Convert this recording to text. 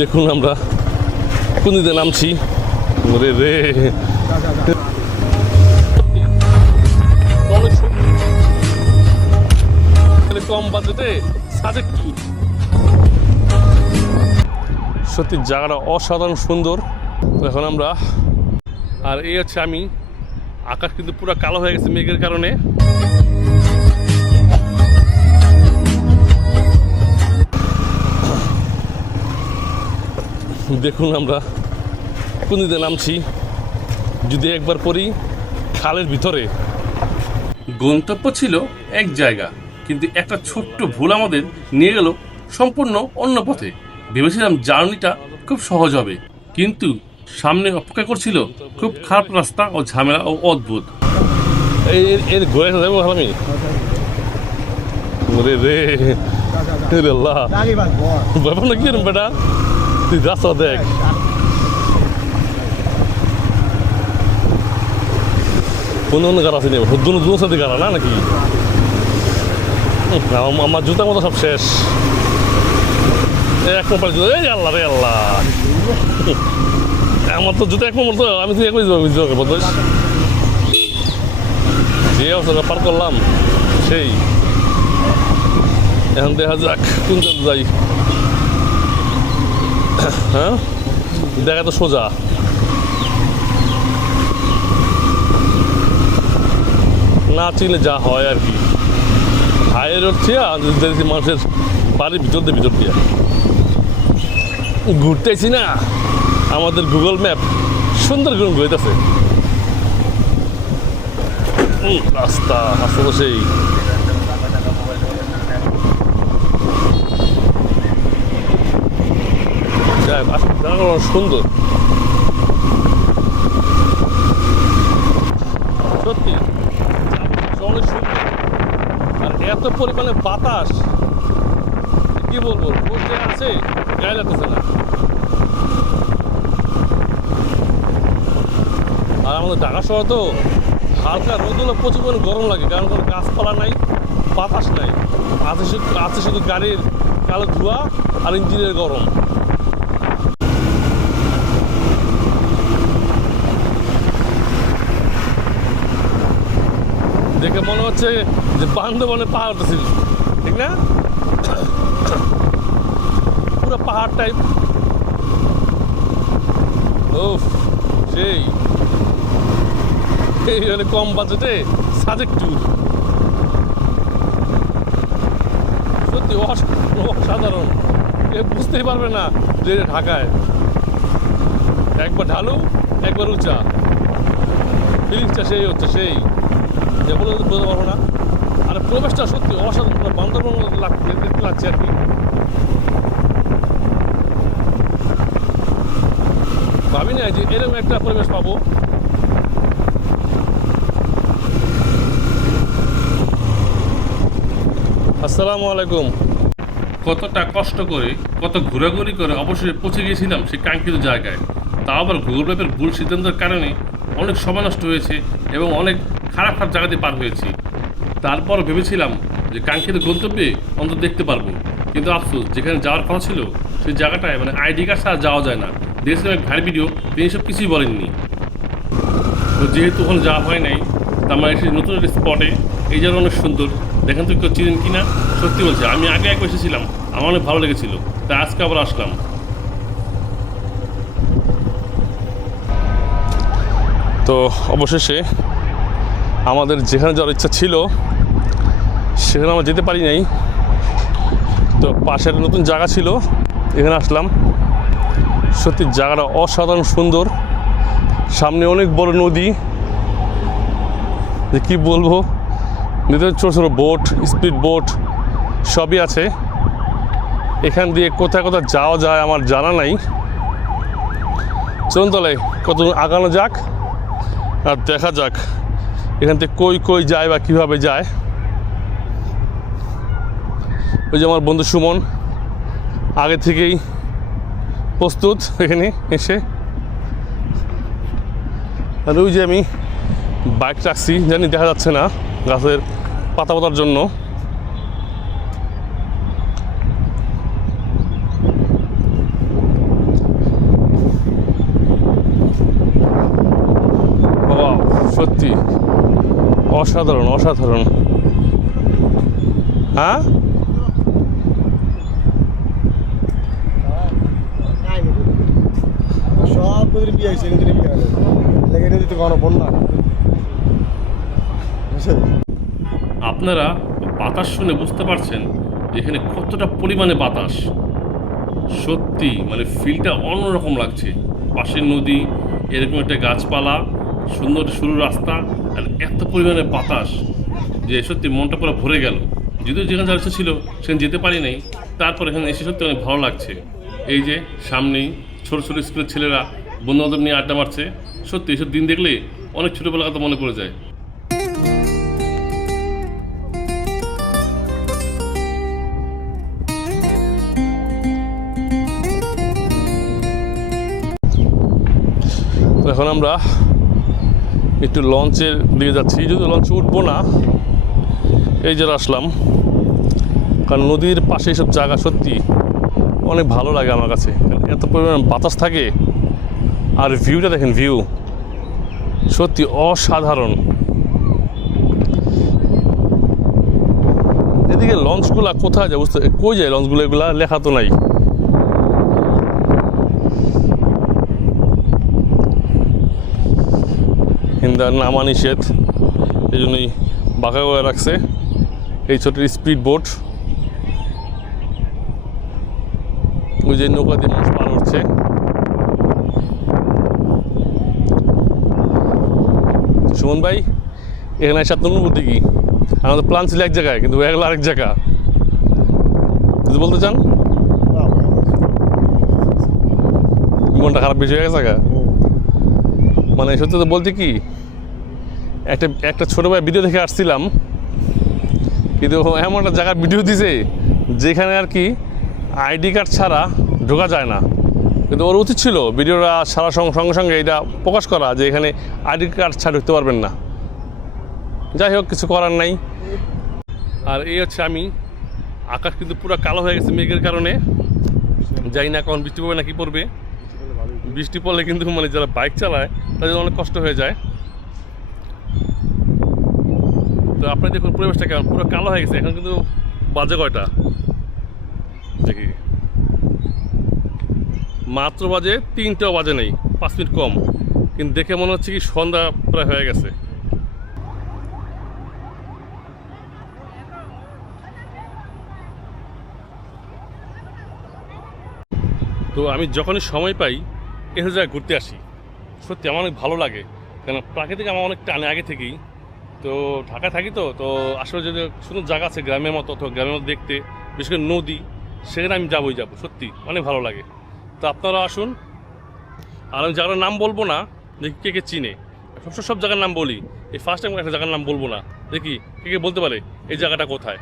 দেখুন আমরা কোন দিকে নামছি রে রে কম বাজেটে সাজেক ট্যুর। সত্যি জায়গাটা অসাধারণ সুন্দর। তো এখন আমরা আর এই হচ্ছে আমি, আকাশ কিন্তু পুরো কালো হয়ে গেছে মেঘের কারণে। দেখুন আমরা কোন দিকে নামছি, যদি একবার পড়ি খালের ভিতরে। গন্তব্য ছিল এক জায়গা, কিন্তু একটা ছোট্ট ভুল আমাদের নিয়ে গেল সম্পূর্ণ অন্য পথে। ভেবেছিলাম জার্নিটা খুব সহজ হবে, কিন্তু সামনে অপেক্ষা করছিল খুব খারাপ রাস্তা ও ঝামেলা ও অদ্ভুত। এর ঘুরে যাবো আমি রে রে আল্লাহ ব্যাপার না কি বেটা, তুই রাস্তা দেখ। কোনো অন্য গাড়া আছে নেই, দু সাথে গাড়া না নাকি? আমার জুতার মতো সব শেষ। এক নম্বর জুতো, এই আল্লাহ রে আল্লাহ, আমার তো জুতো এক নম্বর। তো আমি তুই একই বলতো যে অবস্থা পার করলাম সেই। এখন দেখা যাক কোন যাই। হ্যাঁ, দেখা তো সোজা। না চিনলে যা হয় আর কি। হাইওয়ে রোড থেকে মানুষের বাড়ির ভিতর দিয়ে ঘুরতেছি না, আমাদের গুগল ম্যাপ সুন্দর করে ঘুরতেছে রাস্তা। রাস্তা তো সেই সুন্দর সত্যি, অনেক সুন্দর। আর এত পরিমাণে বাতাস, কি বলবো, বলতে আছে গায়ে লাগতেছে না। আর আমাদের ঢাকা শহর তো হালকা রোদ হলে প্রচুর পরিমাণে গরম লাগে, কারণ কোনো গাছপালা নাই, বাতাস নাই, আছে শুধু গাড়ির কালো ধোঁয়া আর ইঞ্জিনের গরম। দেখে মনে হচ্ছে যে বান্দরবনে পাহাড় উঠেছিল, ঠিক না? পুরো পাহাড় টাইপ। ও সেই মানে কম বাজেটে সাজেক ট্যুর। সত্যি অসাধারণ, এ বুঝতেই পারবে না যে ঢাকায় একবার ঢালু একবার উঁচা, ফিলিংসটা সেই হচ্ছে সেই, যে বলে বুঝতে পারবো না। আর প্রবেশটা সত্যি অসাধারণ, বান্দরবন দেখতে লাগছে আর কি। ভাবি না যে এরকম একটা পরিবেশ পাবো। আসসালামু আলাইকুম। কতটা কষ্ট করে, কত ঘোরাঘুরি করে অবশ্যই পৌঁছে গিয়েছিলাম সেই কাঙ্ক্ষিত জায়গায়। তাও আবার গুগল ম্যাপের ভুল সিদ্ধান্তের কারণে অনেক সময় নষ্ট হয়েছে এবং অনেক খারাপ খারাপ জায়গাতে পার হয়েছি। তারপর ভেবেছিলাম যে কাঙ্ক্ষিত গন্তব্যে অন্তত দেখতে পারবো, কিন্তু আফসোস যেখানে যাওয়ার কথা ছিল সেই জায়গাটায় মানে আইডি কার্ড ছাড়া যাওয়া যায় না। দেখছিলাম এক ভাইয়ের ভিডিও, তিনি সব কিছুই বলেননি। তো যেহেতু ওখানে যাওয়া হয় নাই, তার মানে সেই নতুন একটা স্পটে, এই জায়গা অনেক সুন্দর। দেখেন তো কেউ চিনেন কি না? সত্যি বলছি, আমি আগে একবার এসেছিলাম, আমার অনেক ভালো লেগেছিল, তাই আজকে আবার আসলাম। তো অবশেষে আমাদের যেখানে যাওয়ার ইচ্ছা ছিল সেখানে আমরা যেতে পারি নাই। তো পাশে একটা নতুন জায়গা ছিল, এখানে আসলাম। সত্যি জায়গাটা অসাধারণ সুন্দর, সামনে অনেক বড় নদী, যে কী বলবো, নদীতে ছোটো ছোটো বোট, স্পিড বোট সবই আছে। এখান দিয়ে কোথায় কোথায় যাওয়া যায় আমার জানা নাই। চলুন তলে কত আগানো যাক আর দেখা যাক এখান থেকে কই যায় বা কীভাবে যায়। ওই যে আমার বন্ধু সুমন আগে থেকেই প্রস্তুত এখানে এসে। আর ওই যে আমি বাইক রাখছি, জানি দেখা যাচ্ছে না গাছের পাতা পাতার জন্য। সত্যি অসাধারণ অসাধারণ। হ্যাঁ সব বিয়ে হয়েছে কিন্তু বিয়ে হলো লেগে দিতে কোনো বন্যা। আপনারা বাতাস শুনে বুঝতে পারছেন যে এখানে কতটা পরিমাণে বাতাস। সত্যি মানে ফিলটা অন্যরকম লাগছে। পাশে নদী, এরকম একটা গাছপালা, সুন্দর সরু রাস্তা, আর এত পরিমাণে বাতাস যে সত্যি মনটা পুরো ভরে গেল। যদিও যেখানে যাওয়ার ইচ্ছা ছিল সেখানে যেতে পারি নাই, তারপর এখানে এসে সত্যি অনেক ভালো লাগছে। এই যে সামনেই ছোটো ছোটো স্কুলের ছেলেরা বন্ধু বান্ধব নিয়ে আড্ডা মারছে। সত্যি এসব দিন দেখলে অনেক ছোটোবেলার কথা মনে পড়ে যায়। এখন আমরা একটু লঞ্চের দিকে যাচ্ছি, যদি লঞ্চে উঠবো না, এই যে আসলাম, কারণ নদীর পাশে এইসব জায়গা সত্যি অনেক ভালো লাগে আমার কাছে। এত পরিমাণ বাতাস থাকে, আর ভিউটা দেখেন, ভিউ সত্যি অসাধারণ। এদিকে লঞ্চগুলা কোথায় যায় বুঝতে, কই যায় লঞ্চগুলো, এগুলা লেখা তো নাই। হিন্দার নামা নিষেধ, এই জন্যই বাঁকা করে রাখছে এই ছোট স্পিড বোট। ওই যে নৌকা দিয়ে মানুষ পার হচ্ছে। সুমন ভাই, এখানে এসে আপনার অনুভূতি কি? আমাদের প্ল্যান ছিল এক জায়গায়, কিন্তু হয়ে গেল আরেক জায়গা। যদি বলতে চান, মনটা খারাপ বেশি হয়ে গেছে। মানে সত্যি তো বলতে কি, একটা ছোটো ভাই ভিডিও দেখে আসছিলাম, কিন্তু এমন একটা জায়গার ভিডিও দিছে যেখানে আর কি আইডি কার্ড ছাড়া ঢোকা যায় না। কিন্তু ওর উচিত ছিল ভিডিওটা সারা সঙ্গে সঙ্গে এটা প্রকাশ করা যে এখানে আইডি কার্ড ছাড়া ঢুকতে পারবেন না। যাই হোক, কিছু করার নাই। আর এই হচ্ছে আমি, আকাশ কিন্তু পুরো কালো হয়ে গেছে মেঘের কারণে। জানি না কখন বৃষ্টি পড়বে না কি পড়বে। বৃষ্টি পড়লে কিন্তু মানে যারা বাইক চালায় তাদের অনেক কষ্ট হয়ে যায়। তো আপনি দেখুন পরিবেশটা কেমন, পুরো কালো হয়ে গেছে। এখন কিন্তু বাজে কয়টা দেখি, মাত্র বাজে 3টাও বাজে নেই, 5 মিনিট কম। কিন্তু দেখে মনে হচ্ছে কি সন্ধ্যা প্রায় হয়ে গেছে। তো আমি যখনই সময় পাই এসব জায়গায় ঘুরতে আসি। সত্যি আমার অনেক ভালো লাগে, কেন প্রাকৃতিক আমার অনেক টানে আগে থেকেই। তো ঢাকা থাকি, তো আসলে যদি সুন্দর জায়গা আছে গ্রামের মতো, অথবা গ্রামের মতো দেখতে, বিশেষ করে নদী, সেখানে আমি যাবোই যাবো। সত্যি অনেক ভালো লাগে। তো আপনারা আসুন। আর আমি জায়গাটার নাম বলবো না, দেখি কে কে চিনে। সব জায়গার নাম বলি, এই ফার্স্ট টাইম একটা জায়গার নাম বলবো না, দেখি কে কে বলতে পারে এই জায়গাটা কোথায়।